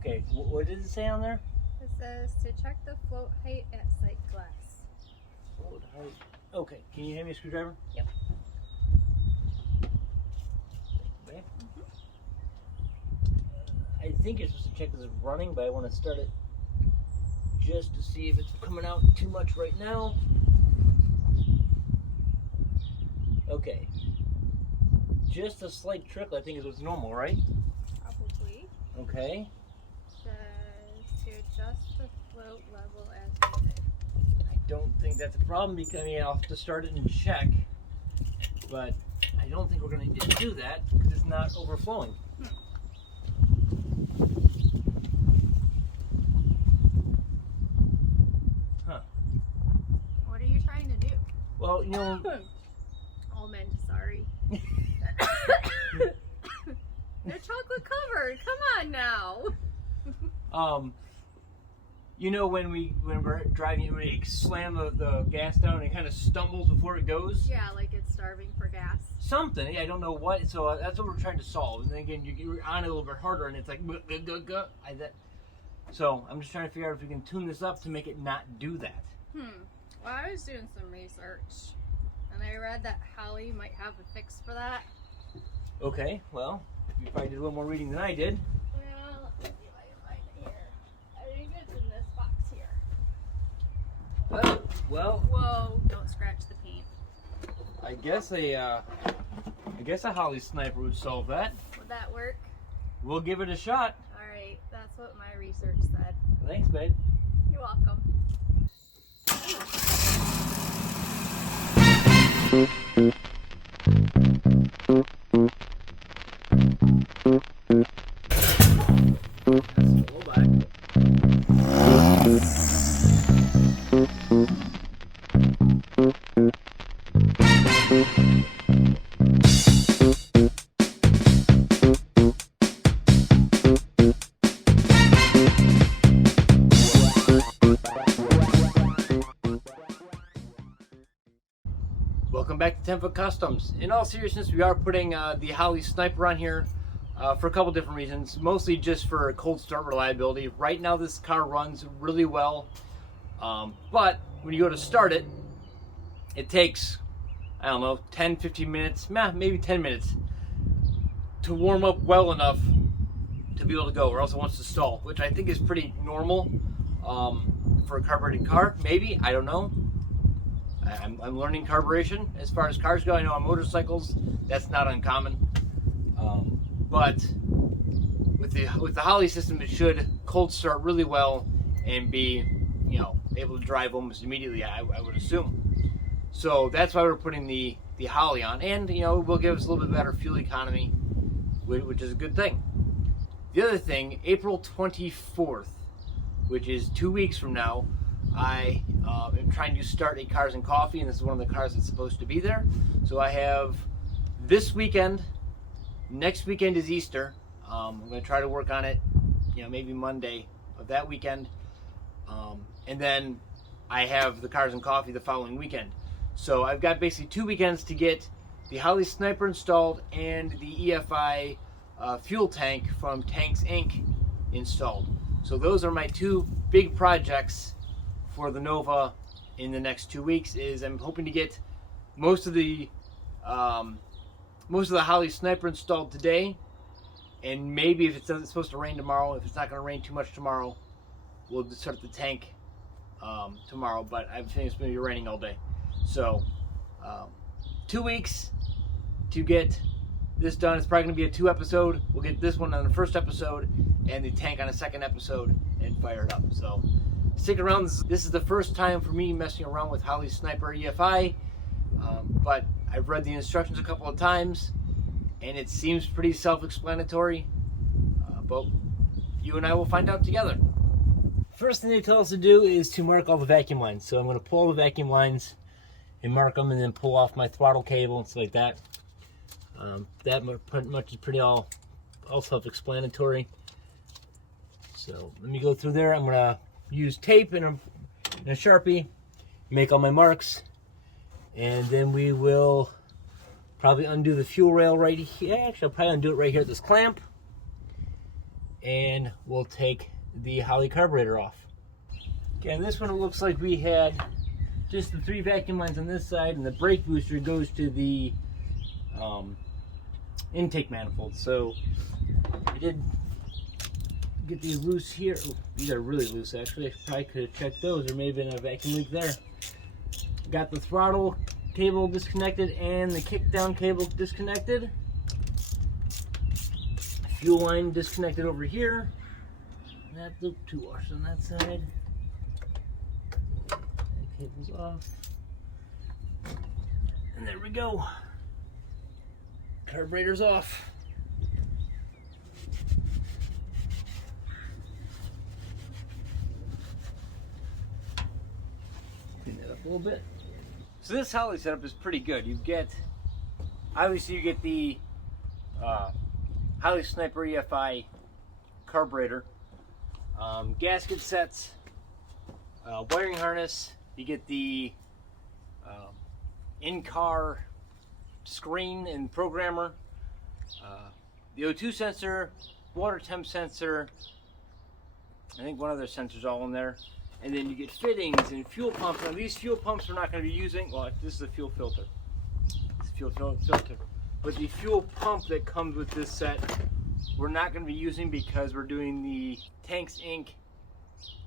Okay, what does it say on there? It says to check the float height at sight glass. Float height. Okay, can you hand me a screwdriver? Yep. Okay. I think you're supposed to check this is running, but I want to start it just to see if it's coming out too much right now. Okay. Just a slight trickle, I think, is what's normal, right? Probably. Okay. Says to adjust the float level as needed. I don't think that's a problem because I'll have to start it and check, but I don't think we're going to need to do that because it's not overflowing. Huh. What are you trying to do? Well, you know. Oh, man, sorry. They're chocolate covered. Come on now. You know when we're driving, when we slam the gas down and it kind of stumbles before it goes? Yeah, like it's starving for gas. Something, I don't know what. So that's what we're trying to solve. And then again, you're on it a little bit harder, and it's like, so I'm just trying to figure out if we can tune this up to make it not do that. Well, I was doing some research, and I read that Holley might have a fix for that. Okay, well, you probably did a little more reading than I did. Well, let me see if I can find it here. I think it's in this box here. Well. Whoa! Don't scratch the paint. I guess a Holley Sniper would solve that. Would that work? We'll give it a shot. All right, that's what my research said. Thanks, babe. You're welcome. Welcome back to 10 Foot Customs. In all seriousness, we are putting the Holley Sniper on here for a couple different reasons. Mostly just for cold start reliability. Right now this car runs really well, but when you go to start it, it takes, I don't know, 10-15 minutes, maybe 10 minutes to warm up well enough to be able to go, or else it wants to stall, which I think is pretty normal for a carbureted car. Maybe, I don't know. I'm learning carburation as far as cars go. I know on motorcycles that's not uncommon, but with the Holley system, it should cold start really well and be, able to drive almost immediately. I would assume. So that's why we're putting the Holley on, and it will give us a little bit better fuel economy, which is a good thing. The other thing, April 24th, which is 2 weeks from now, I am trying to start a Cars and Coffee, and this is one of the cars that's supposed to be there. So I have this weekend, next weekend is Easter. I'm going to try to work on it, maybe Monday of that weekend. And then I have the Cars and Coffee the following weekend. So I've got basically 2 weekends to get the Holley Sniper installed and the EFI fuel tank from Tanks Inc. installed. So those are my two big projects for the Nova in the next 2 weeks. I'm hoping to get most of the Holley Sniper installed today, and maybe if it's supposed to rain tomorrow, if it's not going to rain too much tomorrow, we'll start the tank tomorrow. But I have a feeling it's going to be raining all day. So 2 weeks to get this done. It's probably going to be a 2-episode. We'll get this one on the first episode and the tank on a second episode and fire it up. So stick around. This is the first time for me messing around with Holley Sniper EFI, but I've read the instructions a couple of times and it seems pretty self-explanatory, but you and I will find out together. First thing they tell us to do is to mark all the vacuum lines. So I'm going to pull all the vacuum lines and mark them, and then pull off my throttle cable and stuff like that. That much is pretty all self-explanatory. So let me go through there. I'm going to use tape and a Sharpie, make all my marks, and then we will probably undo the fuel rail right here. Actually, I'll probably undo it right here at this clamp. and we'll take the Holley carburetor off. Okay, and this one it looks like we had just the 3 vacuum lines on this side, and the brake booster goes to the intake manifold. So I did get these loose here. Oh, these are really loose actually. I probably could have checked those. There may have been a vacuum leak there. Got the throttle cable disconnected and the kickdown cable disconnected. Fuel line disconnected over here. And that loop 2 washers on that side. That cable's off. And there we go. Carburetor's off. Clean that up a little bit. So this Holley setup is pretty good. Obviously you get the Holley Sniper EFI carburetor, gasket sets, wiring harness. You get the in-car screen and programmer, the O2 sensor, water temp sensor, I think one other sensor's all in there. And then you get fittings and fuel pumps. Now these fuel pumps we're not going to be using. Well, this is a fuel filter. It's a fuel filter. But the fuel pump that comes with this set, we're not going to be using because we're doing the Tanks Inc.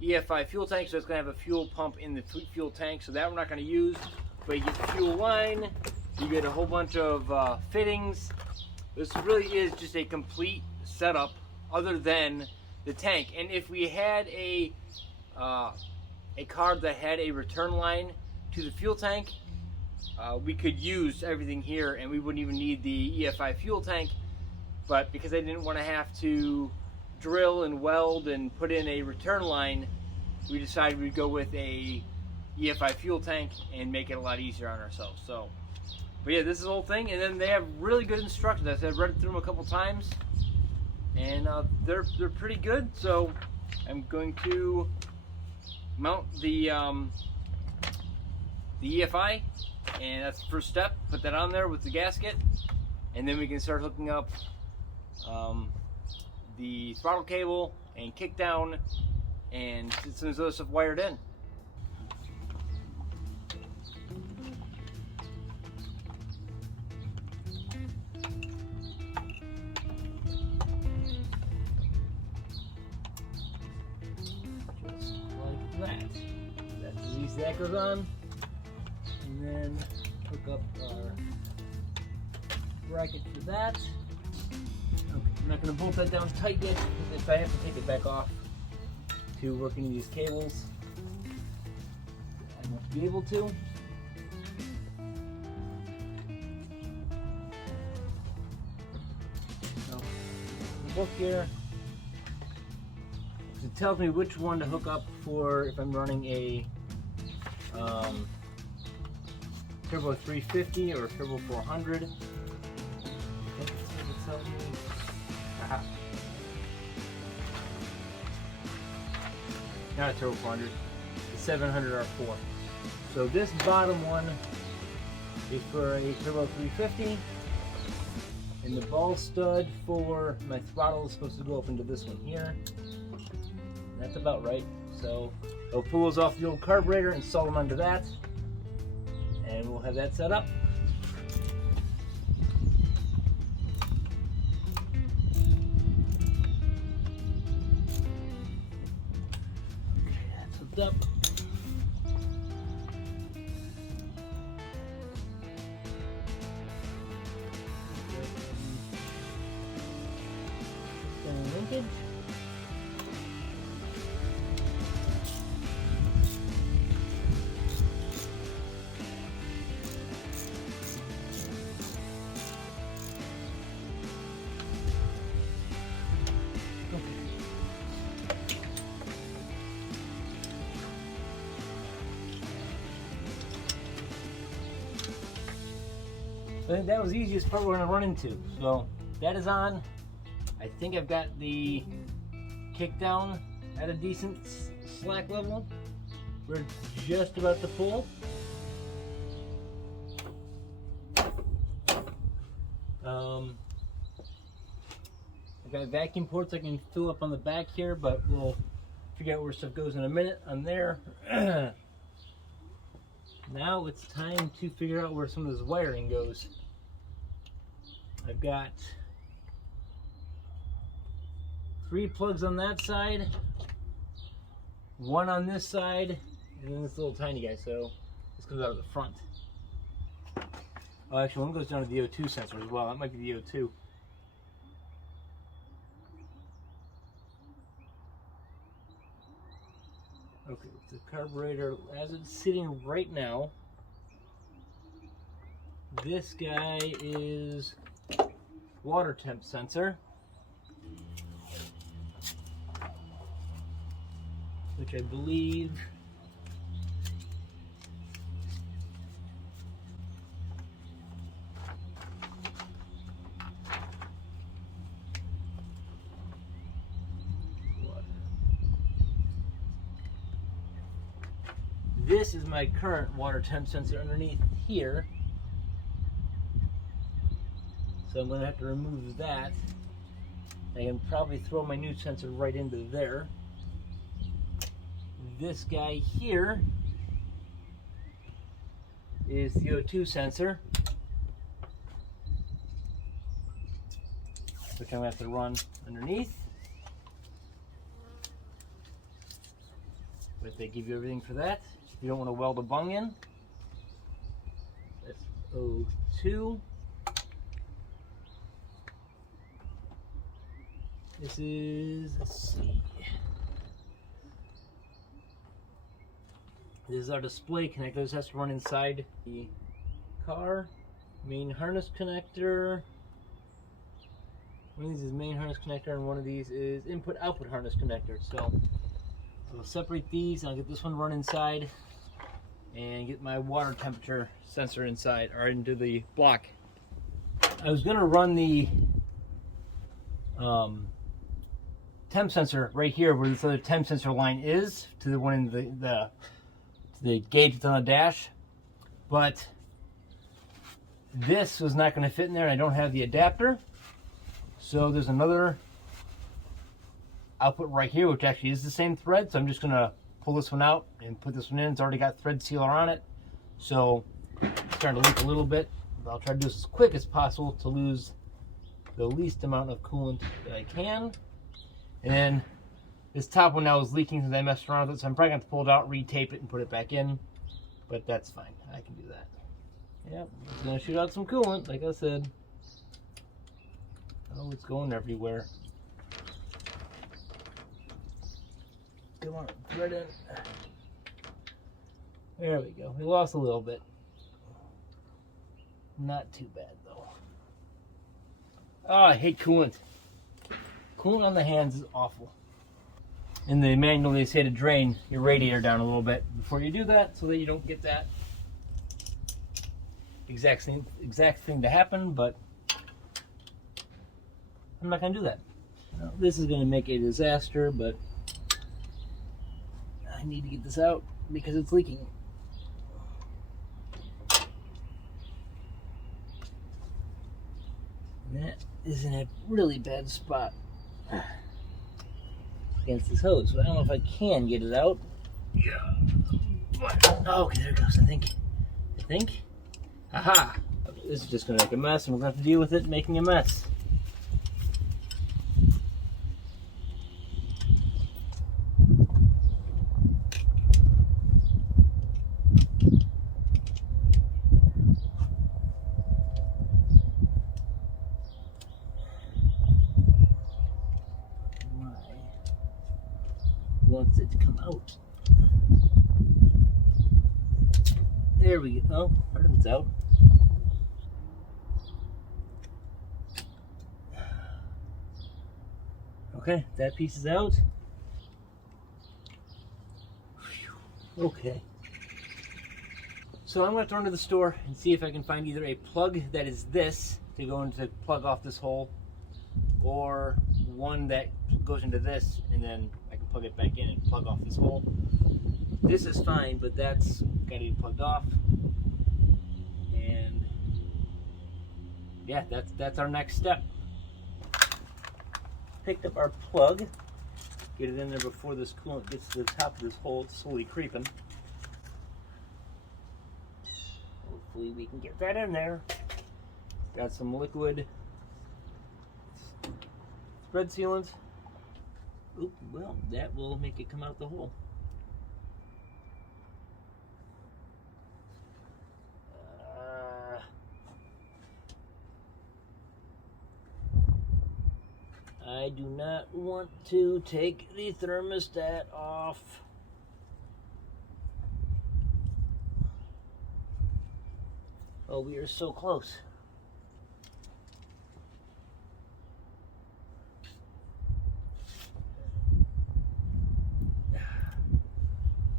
EFI fuel tank. So it's going to have a fuel pump in the fuel tank. So that we're not going to use. But you get the fuel line. You get a whole bunch of fittings. This really is just a complete setup other than the tank. And if we had a car that had a return line to the fuel tank, we could use everything here and we wouldn't even need the EFI fuel tank. But because I didn't want to have to drill and weld and put in a return line, we decided we'd go with a EFI fuel tank and make it a lot easier on ourselves. So, but yeah, this is the whole thing. And then they have really good instructions. I've read through them a couple times, and they're pretty good. So I'm going to mount the EFI, and that's the first step. Put that on there with the gasket, and then we can start hooking up the throttle cable and kick down and get some of those stuff wired in. That's as easy as that goes on. And then hook up our bracket for that. Okay, I'm not going to bolt that down tight yet if I have to take it back off to work into these cables. I won't be able to. So, the book here. It tells me which one to hook up for if I'm running a Turbo 350 or Turbo 400. I think it's what it tells me. Aha. Not a Turbo 400, the 700 R4. So this bottom one is for a Turbo 350, and the ball stud for my throttle is supposed to go up into this one here. That's about right. So I'll pull those off the old carburetor and install them onto that, and we'll have that set up. Okay, that's hooked up. Linkage. I think that was the easiest part we're going to run into. So that is on. I think I've got the kick down at a decent slack level. We're just about to pull. I got vacuum ports I can fill up on the back here, but we'll figure out where stuff goes in a minute on there. Now it's time to figure out where some of this wiring goes. I've got 3 plugs on that side, 1 on this side, and then this little tiny guy, so this comes out of the front. Oh, actually, one goes down to the O2 sensor as well. That might be the O2. Okay, the carburetor, as it's sitting right now, this guy is water temp sensor, which I believe this is my current water temp sensor underneath here. So I'm going to have to remove that. I can probably throw my new sensor right into there. This guy here is the O2 sensor, which I'm going to have to run underneath. But they give you everything for that. You don't want to weld a bung in. That's O2. This is, let's see. This is our display connector. This has to run inside the car. Main harness connector. One of these is main harness connector, and one of these is input-output harness connector. So I'll separate these, and I'll get this one run inside, and get my water temperature sensor inside, or into the block. I was going to run the temp sensor right here where this other temp sensor line is, to the one in the gauge that's on the dash, but this was not going to fit in there, and I don't have the adapter. So there's another output right here, which actually is the same thread, so I'm just going to pull this one out and put this one in. It's already got thread sealer on it, so it's starting to leak a little bit. I'll try to do this as quick as possible to lose the least amount of coolant that I can. And then this top one now is leaking because I messed around with it, so I'm probably going to have to pull it out, re-tape it, and put it back in, but that's fine. I can do that. Yep, it's going to shoot out some coolant, like I said. Oh, it's going everywhere. Come on, thread in. There we go. We lost a little bit. Not too bad, though. Oh, I hate coolant. Coolant on the hands is awful. In the manual, they say to drain your radiator down a little bit before you do that, so that you don't get that exact thing to happen, but I'm not going to do that. Now, this is going to make a disaster, but I need to get this out because it's leaking. And that is in a really bad spot against this hose. So I don't know if I can get it out. Yeah. Oh, okay, there it goes, I think. Aha! This is just going to make a mess, and we're going to have to deal with it making a mess. Wants it to come out. There we go. Oh, part of it's out. Okay, that piece is out. Okay. So I'm going to run to the store and see if I can find either a plug that is this to go into plug off this hole, or one that goes into this and then I can plug it back in and plug off this hole. This is fine, but that's got to be plugged off. And yeah, that's our next step. picked up our plug. Get it in there before this coolant gets to the top of this hole. It's slowly creeping. Hopefully we can get that in there. Got some liquid spread sealant. Oop, well, that will make it come out the hole. I do not want to take the thermostat off. Oh, we are so close.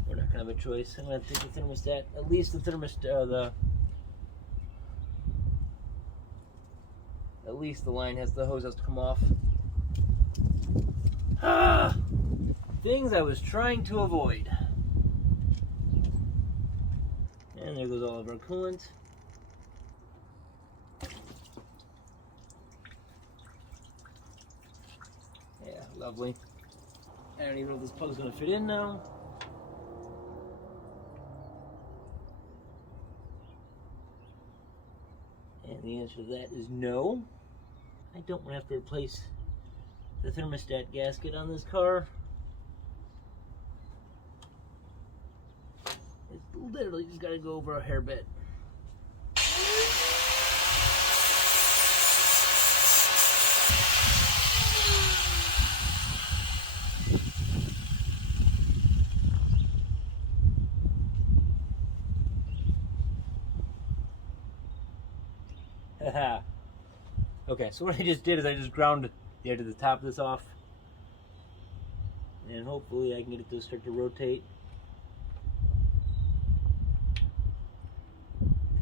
We're not gonna have a choice. I'm gonna take the thermostat, at least the thermostat, at least the line has, the hose has to come off. Ah, things I was trying to avoid. And there goes all of our coolant. Yeah, lovely. I don't even know if this plug's gonna fit in now. And the answer to that is no. I don't want to have to replace the thermostat gasket on this car. It's literally just got to go over a hair bit. Okay, so what I just did is I just ground the edge of the top of this off, and hopefully I can get it to start to rotate.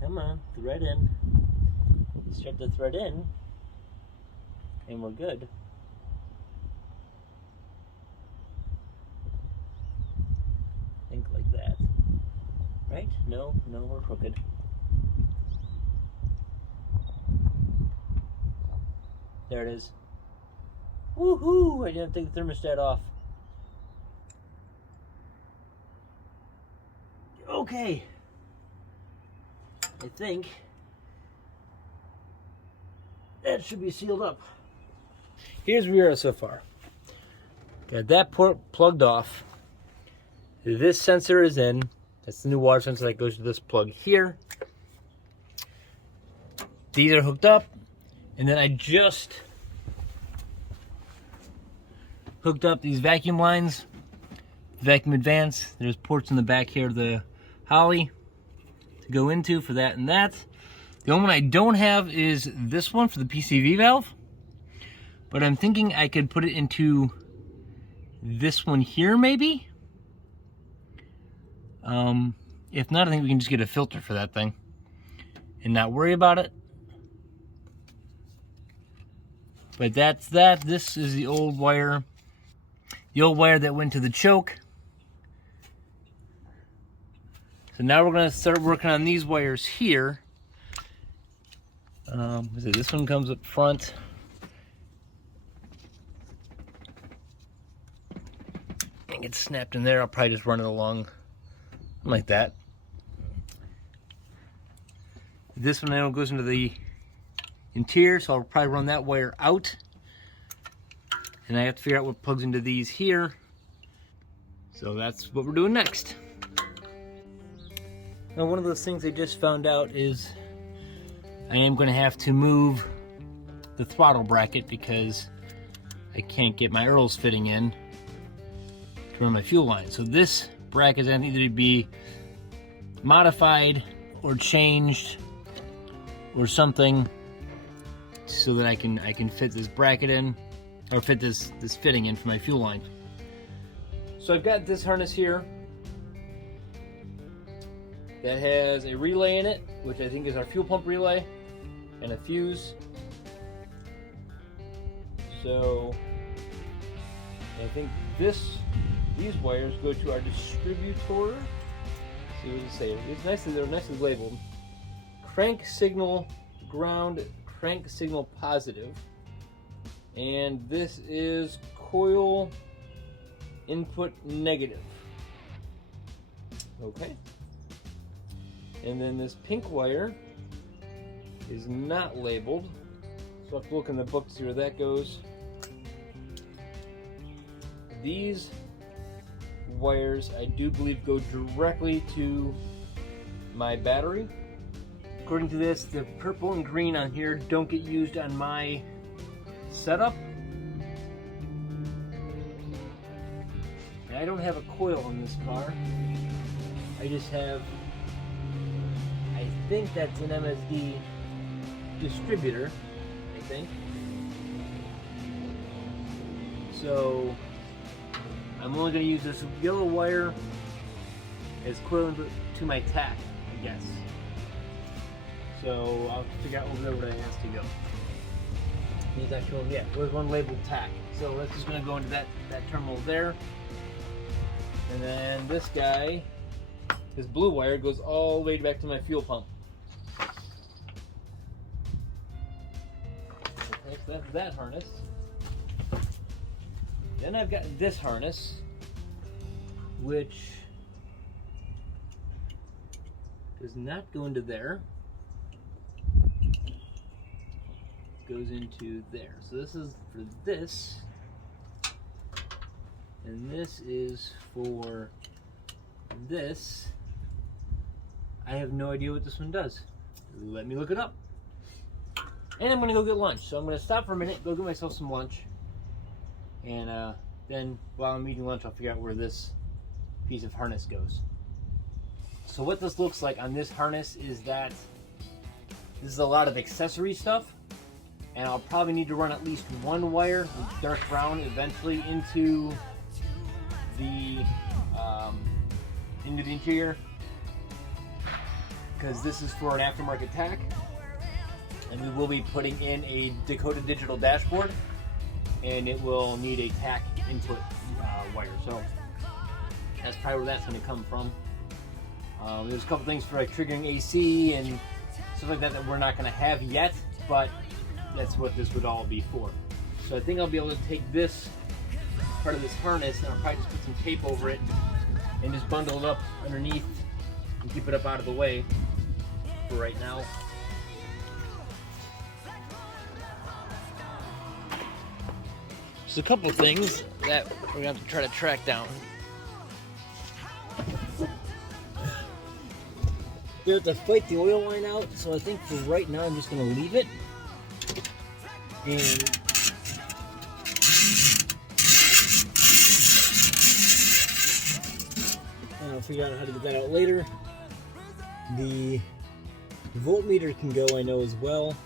Come on, thread in. Start the thread in, and we're good. Think like that. Right? No, we're crooked. There it is. Woohoo! I didn't take the thermostat off. Okay. I think that should be sealed up. Here's where we are so far. Got that port plugged off. This sensor is in. That's the new water sensor that goes to this plug here. These are hooked up. And then I just hooked up these vacuum lines, vacuum advance. There's ports in the back here of the Holley to go into for that and that. The only one I don't have is this one for the PCV valve, but I'm thinking I could put it into this one here maybe. If not, I think we can just get a filter for that thing and not worry about it. But that's that. This is the old wire. The old wire that went to the choke. So now we're going to start working on these wires here. This one comes up front. And gets snapped in there. I'll probably just run it along like that. This one now goes into the interior, so I'll probably run that wire out. And I have to figure out what plugs into these here. So that's what we're doing next. Now, one of those things I just found out is I am going to have to move the throttle bracket because I can't get my Earls fitting in to run my fuel line. So this bracket is going to either be modified or changed or something, so that I can fit this bracket in, or fit this fitting in for my fuel line. So I've got this harness here that has a relay in it, which I think is our fuel pump relay, and a fuse. So I think these wires go to our distributor. See what it say? They're nicely labeled. Crank signal ground, crank signal positive. And this is coil input negative. Okay. And then this pink wire is not labeled, so I have to look in the book to see where that goes. These wires, I do believe, go directly to my battery. According to this, the purple and green on here don't get used on my setup. And I don't have a coil on this car. I just have, I think that's an MSD distributor, I think. So I'm only going to use this yellow wire as coil input to my tack, I guess. So I'll figure out over there where it has to go. These actual, yeah, there's one labeled tack. So that's just going to go into that terminal there. And then this guy, this blue wire, goes all the way back to my fuel pump. Okay, so that's that harness. Then I've got this harness, which does not go into there. It goes into there. So this is for this, and this is for this. I have no idea what this one does. Let me look it up. And I'm gonna go get lunch. So I'm gonna stop for a minute, go get myself some lunch. And then while I'm eating lunch, I'll figure out where this piece of harness goes. So what this looks like on this harness is that this is a lot of accessory stuff. And I'll probably need to run at least one wire, dark brown, eventually into the interior, because this is for an aftermarket tack, and we will be putting in a Dakota digital dashboard, and it will need a tack input wire. So that's probably where that's going to come from. There's a couple things for like triggering AC and stuff like that we're not going to have yet, but that's what this would all be for. So I think I'll be able to take this part of this harness, and I'll probably just put some tape over it and just bundle it up underneath and keep it up out of the way for right now. Just a couple things that we're gonna have to try to track down. We have to fight the oil line out, so I think for right now I'm just gonna leave it. And I'll figure out how to get that out later. The voltmeter can go, I know, as well.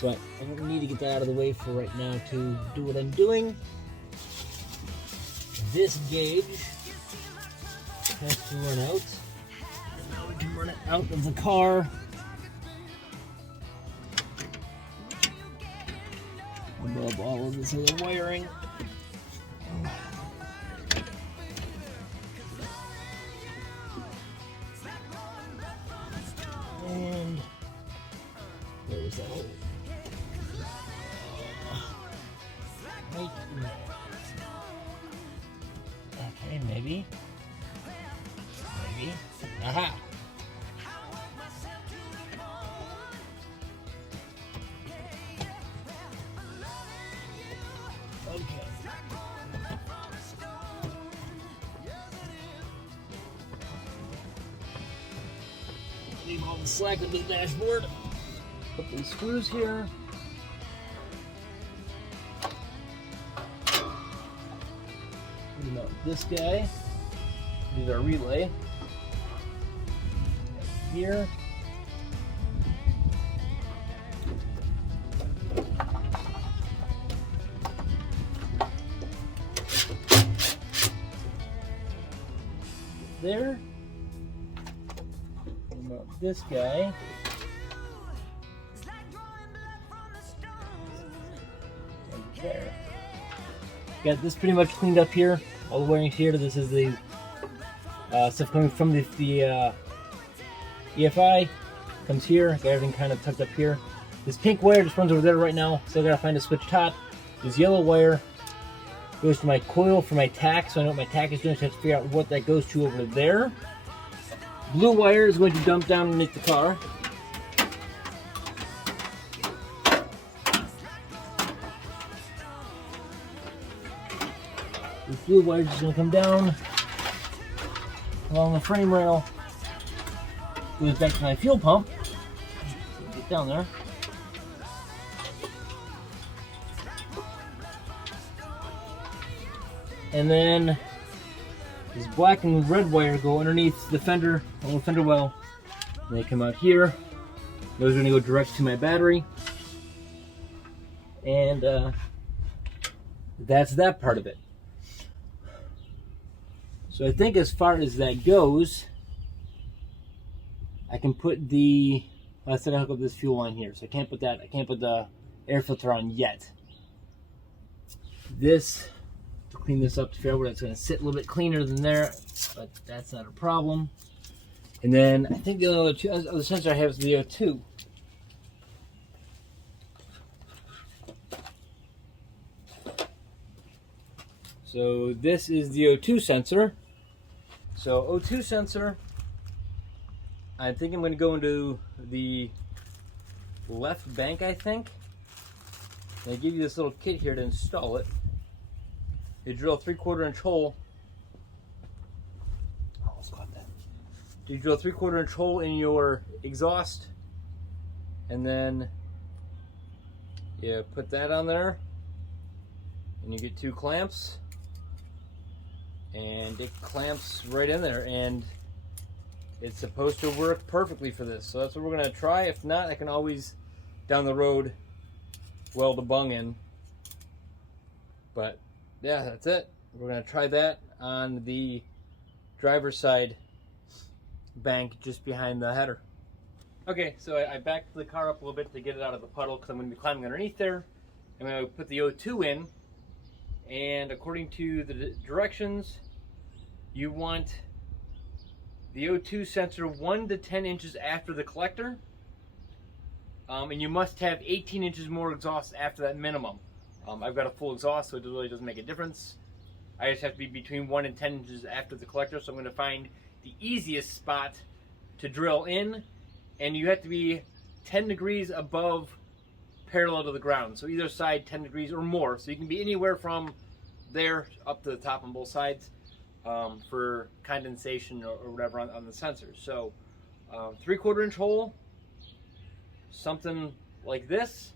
But I don't need to get that out of the way for right now to do what I'm doing. This gauge has to run out. And now we can run it out of the car. Above all of this other wiring. And where was that hole? Right. Okay, maybe. Maybe. Aha! Okay. Leave all the slack on the dashboard. Put these screws here. Mount this guy. Use our relay. Right here. There. Mount this guy. Right there. Got this pretty much cleaned up here. All the wiring here. This is the stuff coming from the EFI. Comes here. Got everything kind of tucked up here. This pink wire just runs over there right now. Still gotta find a switch top. This yellow wire goes to my coil for my tack, so I know what my tack is doing, so I have to figure out what that goes to over there. Blue wire is going to dump down underneath the car. This blue wire is just going to come down along the frame rail. Goes back to my fuel pump. Get down there. And then this black and red wire go underneath the fender, on the fender well. And they come out here. Those are going to go direct to my battery. And that's that part of it. So I think as far as that goes, I can put the, I said I hook up this fuel line here, so I can't put the air filter on yet. This, to clean this up to figure out where it's going to sit a little bit cleaner than there, but that's not a problem. And then I think the other sensor I have is the O2. So this is the O2 sensor. So O2 sensor, I think I'm going to go into the left bank, I think. They give you this little kit here to install it. You drill a 3/4 inch hole. I almost caught that. You drill a 3/4 inch hole in your exhaust, and then you put that on there, and you get 2 clamps. And it clamps right in there, and it's supposed to work perfectly for this. So that's what we're going to try. If not, I can always, down the road, weld a bung in. But yeah, that's it. We're going to try that on the driver's side bank just behind the header. Okay, so I backed the car up a little bit to get it out of the puddle because I'm going to be climbing underneath there. I'm going to put the O2 in. And according to the directions, you want the O2 sensor 1 to 10 inches after the collector, and you must have 18 inches more exhaust after that minimum. I've got a full exhaust, so it really doesn't make a difference. I just have to be between 1 and 10 inches after the collector, so I'm going to find the easiest spot to drill in, and you have to be 10 degrees above parallel to the ground, so either side 10 degrees or more, so you can be anywhere from there up to the top on both sides for condensation or whatever on the sensors. So 3/4 inch hole, something like this,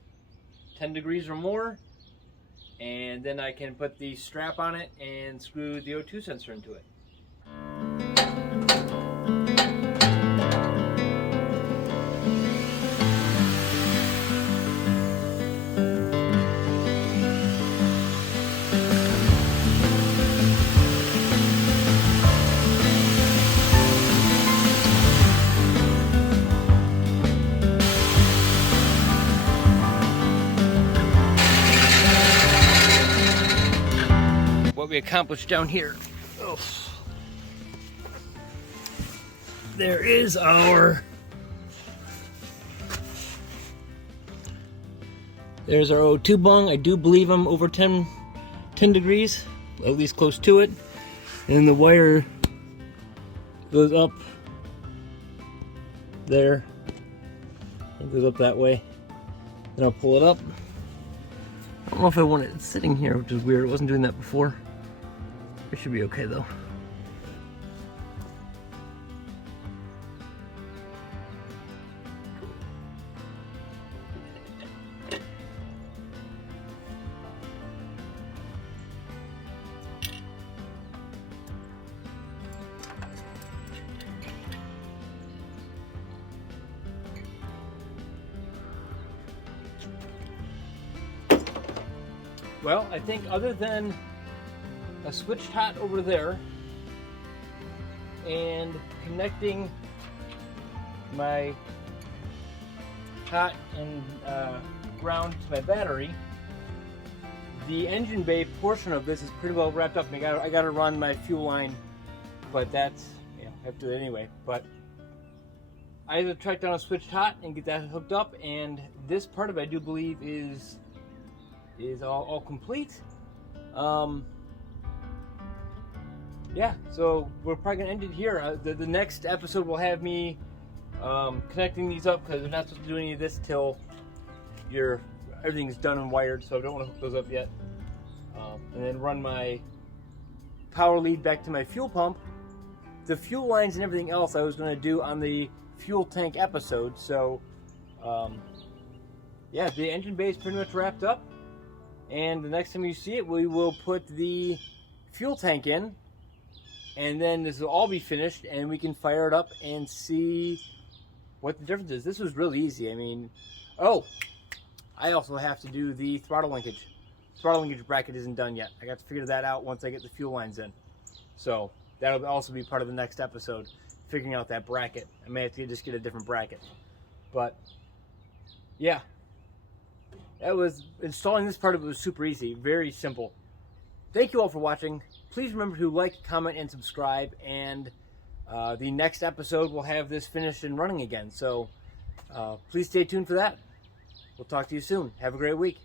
10 degrees or more, and then I can put the strap on it and screw the O2 sensor into it. What we accomplished down here. Oh. There is there's our O2 bung. I do believe I'm over 10 degrees, at least close to it. And then the wire goes up there. It goes up that way. Then I'll pull it up. I don't know if I want it sitting here, which is weird. It wasn't doing that before. It should be okay though. Well, I think other than a switch hot over there and connecting my hot and ground to my battery, the engine bay portion of this is pretty well wrapped up. And I got to run my fuel line, but that's, I have to do it anyway. But I had to track down a switched hot and get that hooked up, and this part of it I do believe is all complete. Yeah, so we're probably gonna end it here. The next episode will have me connecting these up, because we're not supposed to do any of this till everything's done and wired, so I don't want to hook those up yet. And then run my power lead back to my fuel pump. The fuel lines and everything else I was going to do on the fuel tank episode. So, yeah, the engine bay is pretty much wrapped up. And the next time you see it, we will put the fuel tank in. And then this will all be finished, and we can fire it up and see what the difference is. This was really easy. I mean, I also have to do the throttle linkage. Throttle linkage bracket isn't done yet. I got to figure that out once I get the fuel lines in. So that'll also be part of the next episode, figuring out that bracket. I may have to just get a different bracket. But yeah, installing this part of it was super easy, very simple. Thank you all for watching. Please remember to like, comment, and subscribe. And the next episode will have this finished and running again. So please stay tuned for that. We'll talk to you soon. Have a great week.